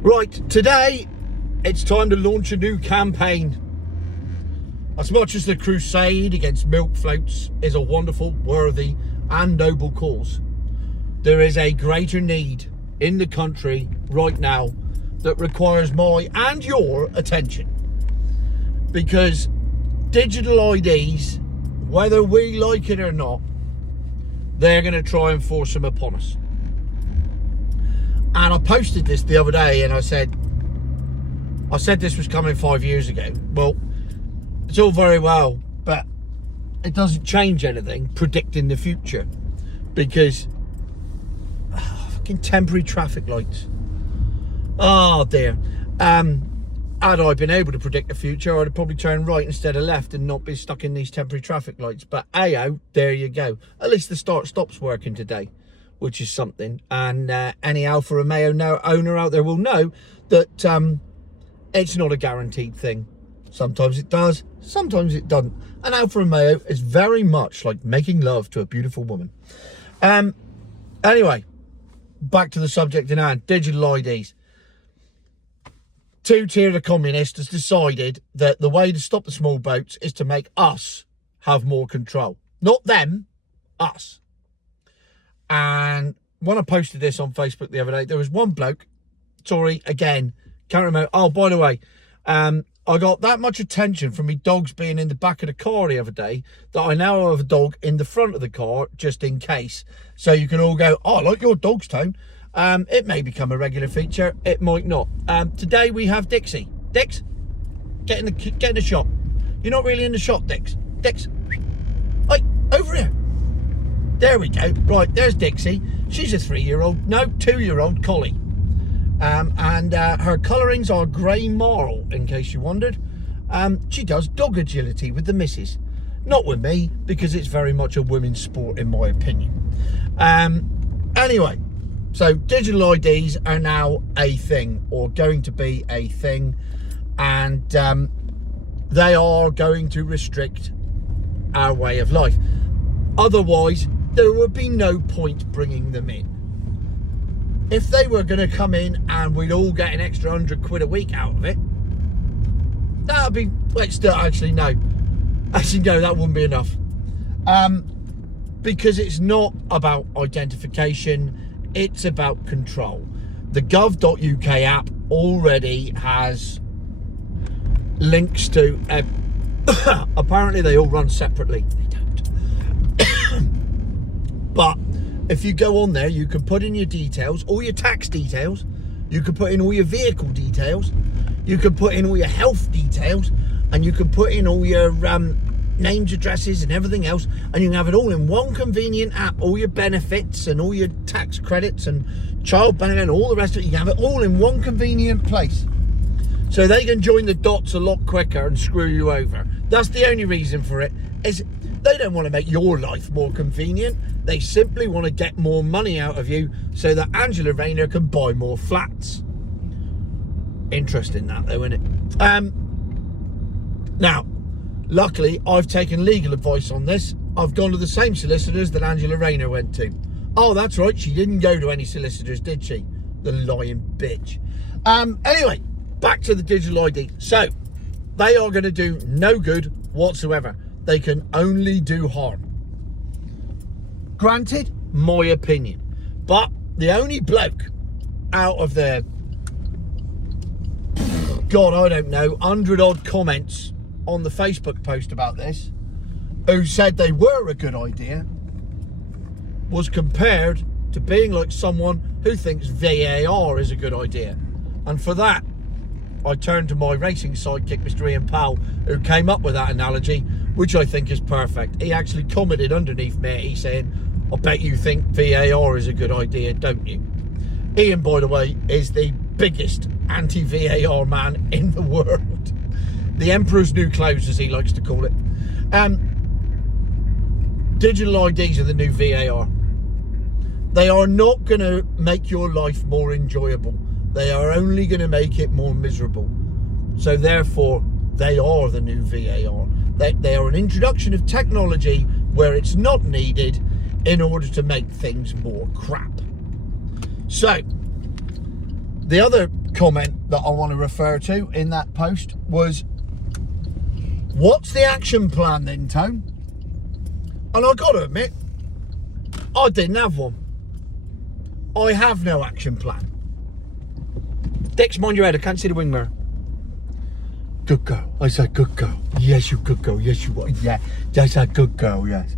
Right, today it's time to launch a new campaign. As much as the crusade against milk floats is a wonderful, worthy and noble cause, there is a greater need in the country right now that requires my and your attention. Because digital IDs, whether we like it or not, they're going to try and force them upon us. And I posted this the other day and I said this was coming 5 years ago. Well, it's all very well, but it doesn't change anything predicting the future, because fucking temporary traffic lights. Oh dear. Had I been able to predict the future, I'd have probably turned right instead of left and not be stuck in these temporary traffic lights. But ayo, there you go. At least the start-stop's working today, which is something. And any Alfa Romeo owner out there will know that it's not a guaranteed thing. Sometimes it does, sometimes it doesn't. And Alfa Romeo is very much like making love to a beautiful woman. Anyway, back to the subject in hand, digital IDs. Two-tier the communist has decided that the way to stop the small boats is to make us have more control. Not them, us. And when I posted this on Facebook the other day, there was one bloke, sorry, again, can't remember. Oh, by the way, I got that much attention from me dogs being in the back of the car the other day that I now have a dog in the front of the car just in case. So you can all go, oh, I like your dog's tone. It may become a regular feature. It might not. Today we have Dixie. Dix, get in the shot. You're not really in the shot, Dix. Dix, hey, over here. There we go. Right, there's Dixie. She's a 2-year-old collie. And her colourings are grey marl, in case you wondered. She does dog agility with the missus. Not with me, because it's very much a women's sport, in my opinion. Anyway, so digital IDs are now a thing, or going to be a thing. And they are going to restrict our way of life. Otherwise, there would be no point bringing them in. If they were going to come in and we'd all get an extra £100 a week out of it, that would be, actually no, that wouldn't be enough. Because it's not about identification, it's about control. The gov.uk app already has links to, apparently they all run separately. They don't. But if you go on there, you can put in your details, all your tax details, you can put in all your vehicle details, you can put in all your health details, and you can put in all your names, addresses and everything else, and you can have it all in one convenient app, all your benefits and all your tax credits and child benefit and all the rest of it. You can have it all in one convenient place. So they can join the dots a lot quicker and screw you over. That's the only reason for it, is they don't want to make your life more convenient. They simply want to get more money out of you so that Angela Rayner can buy more flats. Interesting that though, isn't it? Now, luckily, I've taken legal advice on this. I've gone to the same solicitors that Angela Rayner went to. Oh, that's right, she didn't go to any solicitors, did she? The lying bitch. Anyway, back to the digital ID. So, they are going to do no good whatsoever. They can only do harm. Granted, my opinion. But the only bloke out of the, God, I don't know, 100 odd comments on the Facebook post about this, who said they were a good idea, was compared to being like someone who thinks VAR is a good idea. And for that, I turned to my racing sidekick, Mr. Ian Powell, who came up with that analogy, which I think is perfect. He actually commented underneath me, he saying, I bet you think VAR is a good idea, don't you? Ian, by the way, is the biggest anti-VAR man in the world. The Emperor's new clothes, as he likes to call it. Digital IDs are the new VAR. They are not going to make your life more enjoyable. They are only going to make it more miserable. So therefore, they are the new VAR. They are an introduction of technology where it's not needed in order to make things more crap. So, the other comment that I want to refer to in that post was, what's the action plan then, Tone? And I got to admit, I didn't have one. I have no action plan. Dix, mind your head, I can't see the wing mirror. Good girl. I said good girl. Yes, you good girl. Yes, you are. Yeah, that's a good girl, yes.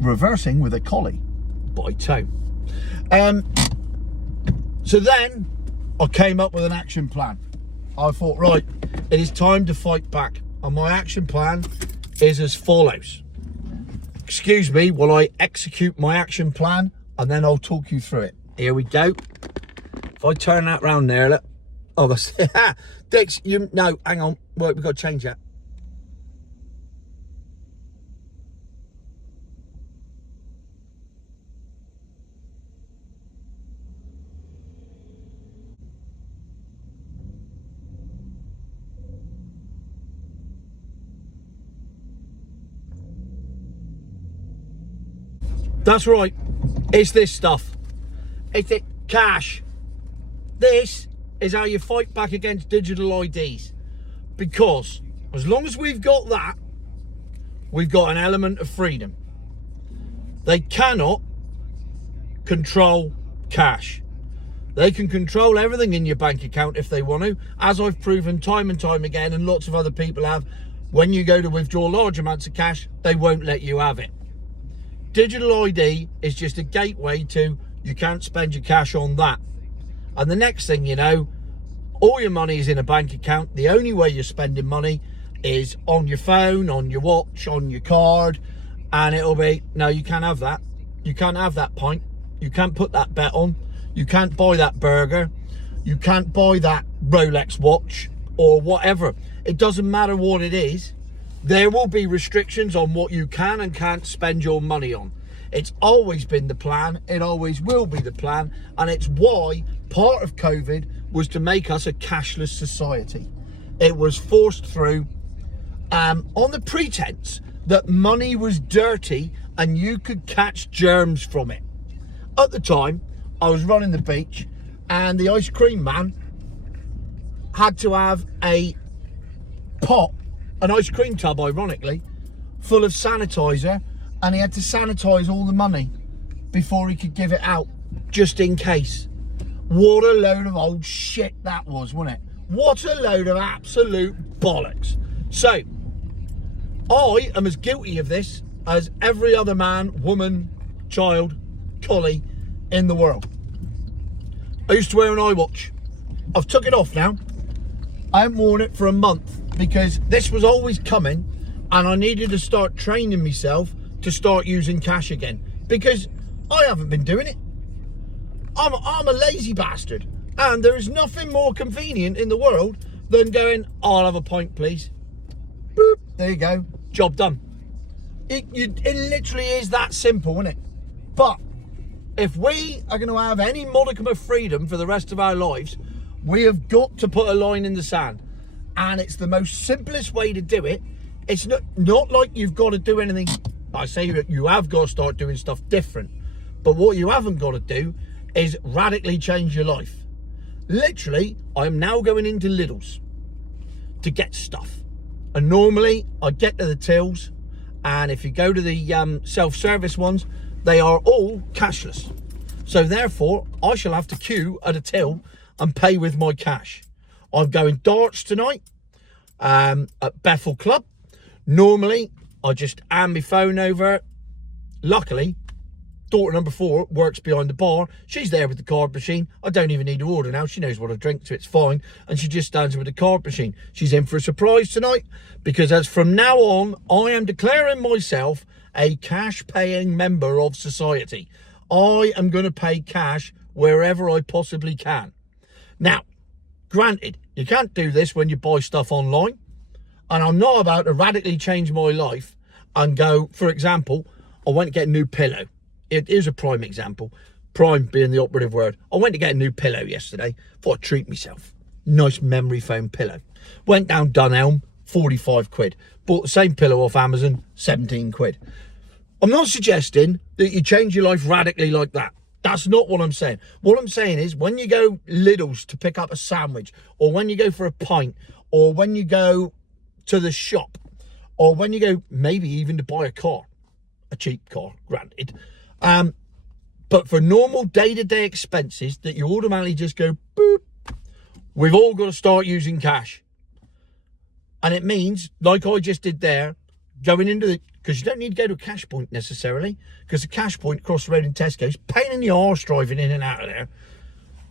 Reversing with a collie by Tone. So then I came up with an action plan. I thought, right, it is time to fight back. And my action plan is as follows. Excuse me while I execute my action plan, and then I'll talk you through it. Here we go. If I turn that round there, look. Oh, that's Dix, no, hang on. Wait, we've got to change that. That's right. It's this stuff. It's it cash. This is how you fight back against digital IDs. Because as long as we've got that, we've got an element of freedom. They cannot control cash. They can control everything in your bank account if they want to, as I've proven time and time again, and lots of other people have. When you go to withdraw large amounts of cash, they won't let you have it. Digital ID is just a gateway to, you can't spend your cash on that. And the next thing you know, all your money is in a bank account. The only way you're spending money is on your phone, on your watch, on your card. And it'll be, no, you can't have that. You can't have that pint. You can't put that bet on. You can't buy that burger. You can't buy that Rolex watch or whatever. It doesn't matter what it is. There will be restrictions on what you can and can't spend your money on. It's always been the plan. It always will be the plan. And it's why part of COVID was to make us a cashless society. It was forced through on the pretense that money was dirty and you could catch germs from it. At the time, I was running the beach and the ice cream man had to have a pot, an ice cream tub, ironically, full of sanitizer, and he had to sanitize all the money before he could give it out, just in case. What a load of old shit that was, wasn't it? What a load of absolute bollocks. So, I am as guilty of this as every other man, woman, child, collie in the world. I used to wear an iWatch. I've took it off now. I haven't worn it for a month because this was always coming and I needed to start training myself to start using cash again, because I haven't been doing it. I'm a lazy bastard, and there is nothing more convenient in the world than going, I'll have a pint please. Boop, there you go, job done. It literally is that simple, isn't it? But if we are going to have any modicum of freedom for the rest of our lives, we have got to put a line in the sand. And it's the most simplest way to do it. It's not like you've got to do anything. I say that you have got to start doing stuff different. But what you haven't got to do is radically change your life. Literally, I'm now going into Lidl's to get stuff. And normally, I get to the tills. And if you go to the self-service ones, they are all cashless. So therefore, I shall have to queue at a till and pay with my cash. I'm going darts tonight at Bethel Club. Normally, I just hand my phone over. Luckily, daughter number 4 works behind the bar. She's there with the card machine. I don't even need to order now. She knows what I drink, so it's fine. And she just stands with the card machine. She's in for a surprise tonight, because as from now on, I am declaring myself a cash-paying member of society. I am going to pay cash wherever I possibly can. Now, granted, you can't do this when you buy stuff online. And I'm not about to radically change my life and go, for example, I went to get a new pillow. It is a prime example. Prime being the operative word. I went to get a new pillow yesterday. Thought I'd treat myself. Nice memory foam pillow. Went down Dunelm, 45 quid. Bought the same pillow off Amazon, 17 quid. I'm not suggesting that you change your life radically like that. That's not what I'm saying. What I'm saying is when you go Lidl's to pick up a sandwich, or when you go for a pint, or when you go to the shop, or when you go maybe even to buy a car, a cheap car, granted. But for normal day-to-day expenses that you automatically just go, boop, we've all got to start using cash. And it means, like I just did there, going into the, because you don't need to go to a cash point necessarily, because the cash point across the road in Tesco's, pain in the arse driving in and out of there.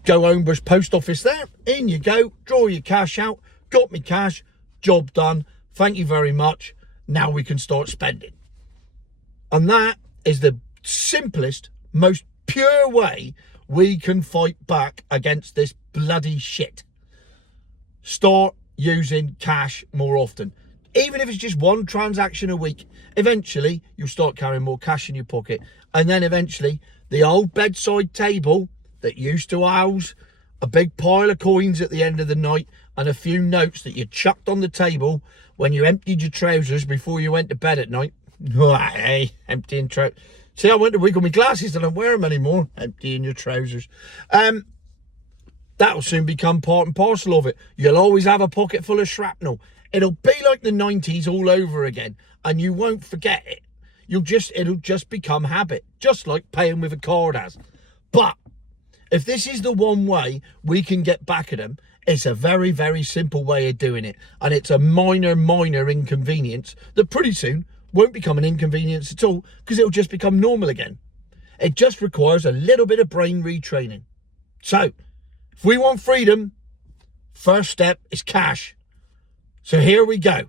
Go Homebush post office there, in you go, draw your cash out, got me cash, job done, thank you very much, now we can start spending. And that is the simplest, most pure way we can fight back against this bloody shit. Start using cash more often. Even if it's just one transaction a week, eventually you'll start carrying more cash in your pocket. And then eventually the old bedside table that used to house a big pile of coins at the end of the night and a few notes that you chucked on the table when you emptied your trousers before you went to bed at night. Hey, emptying trousers. See, I went to wiggle my glasses and I don't wear them anymore. Emptying your trousers. That'll soon become part and parcel of it. You'll always have a pocket full of shrapnel. It'll be like the 90s all over again, and you won't forget it. It'll just become habit, just like paying with a card has. But if this is the one way we can get back at them, it's a very, very simple way of doing it. And it's a minor inconvenience that pretty soon won't become an inconvenience at all, because it'll just become normal again. It just requires a little bit of brain retraining. So, if we want freedom, first step is cash. So here we go.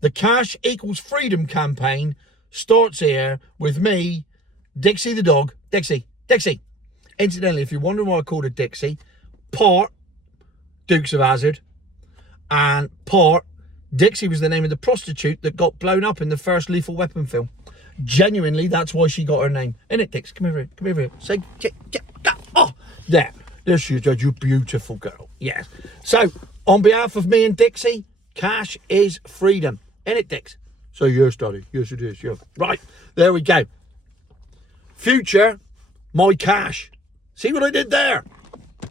The Cash Equals Freedom campaign starts here with me, Dixie the dog. Dixie. Incidentally, if you're wondering why I called her Dixie, part Dukes of Hazzard and part Dixie was the name of the prostitute that got blown up in the first Lethal Weapon film. Genuinely, that's why she got her name. Isn't it, Dix? Come over here. Say, oh, there she is, you beautiful girl. Yes. So, on behalf of me and Dixie, cash is freedom. Isn't it, Dix? So, yes, Daddy. Yes, it is. Yeah. Right. There we go. Future, my cash. See what I did there?